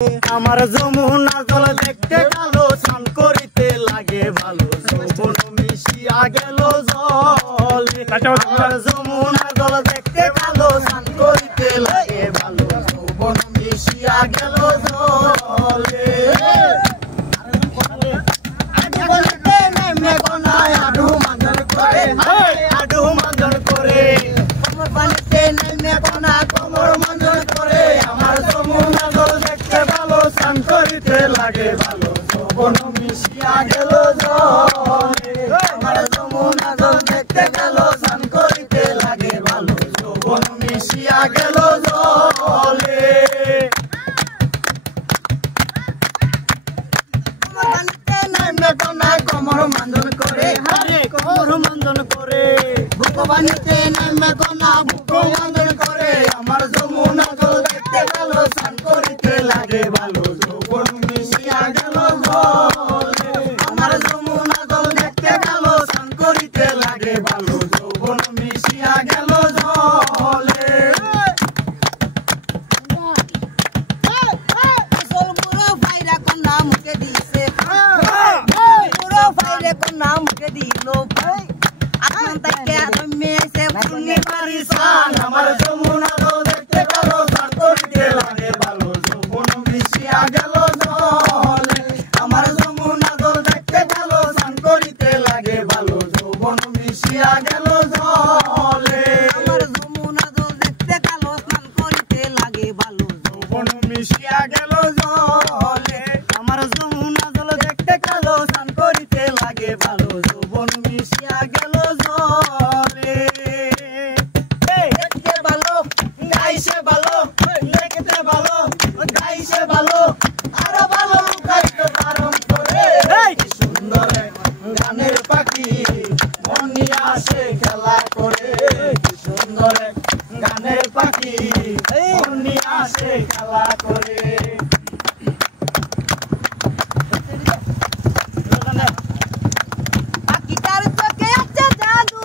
আমার যমুনা জল দেখতে কালো, স্নান করিতে লাগে ভালো, যৌবন মিশিয়া গেল জলে। আমার যমুনা জল দেখতে কালো, স্নান করিতে লাগে ভালো, যৌবন মিশিয়া গেল জলে। আডু মাঞ্জন করে, আডু মাঞ্জন করে, পানিতে নেমে কোনা কোমর মাঞ্জন করে। আমার যমুনা জল দেখতে ভালো, স্নান করিতে লাগে ভালো, যৌবন মিশিয়া গেল জলে। আমার যমুনা জল দেখতে ভালো, স্নান করিতে লাগে ভালো, যৌবন মিশিয়া গেল জলে। কোমর মাঞ্জন করে, কোমর মাঞ্জন করে, ভগবানীতে নেমে কোনা বুক মাঞ্জন করে। আমার যমুনা জল দেখতে ভালো, স্নান করিতে লাগে ভালো, যৌবন মিশিয়া গেল জলে। আমার যমুনা জল দেখতে ভালো, স্নান করিতে লাগে ভালো, যৌবন মিশিয়া গেল জলে। আমার যমুনা জল দেখতে ভালো, স্নান করিতে লাগে ভালো, যৌবন মিশিয়া গেল জলে। আমার যমুনা জল দেখতে ভালো, স্নান করিতে লাগে ভালো, যৌবন মিশিয়া গেল জলে। আমার যমুনা জল দেখতে কালো, স্নান করিতে লাগে ভালো, যৌবন মিশিয়া গেল জলে। আমার যমুনা জল দেখতে কালো, স্নান করিতে লাগে ভালো, যৌবন মিশিয়া গেল জলে। দেখতে ভালো, গাইছে ভালো, দেখতে ভালো, গাইছে ভালো, আরো ভালো গাইতে বারণ করে। কি সুন্দর এক গানের পাখি, মন নিয়ে আসে খেলা করে। কি সুন্দর এক গানের পাখি, মন নিয়ে আসে খেলা করে। পাখিটার চোখে আছে জাদু,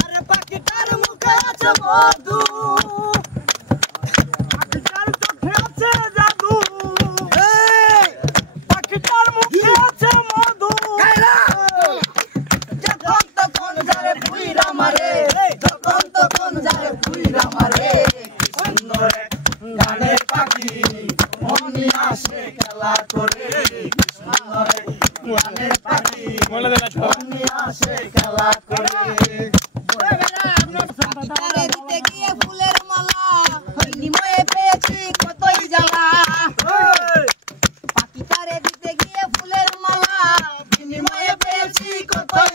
আরে পাখিটার মুখে আছে মধু, পাখিটার চোখে আছে জাদু, পাখিটার মুখে আছে মধু। যখন তখন যারে ফুইরা মারে, যখন তখন যায় ফুইরা মারে। কি সুন্দর এক গানের পাখি, মন নিয়ে আসে খেলা করে। কি সুন্দর এক গানের পাখি, মন নিয়ে আসে খেলা করে। পাখিটারে দিতে গিয়ে ফুলের মালা, বিনিময়ে পেয়েছি কতই জ্বালা। পাখিটারে দিতে গিয়ে ফুলের মালা, বিনিময়ে পেয়েছি কতই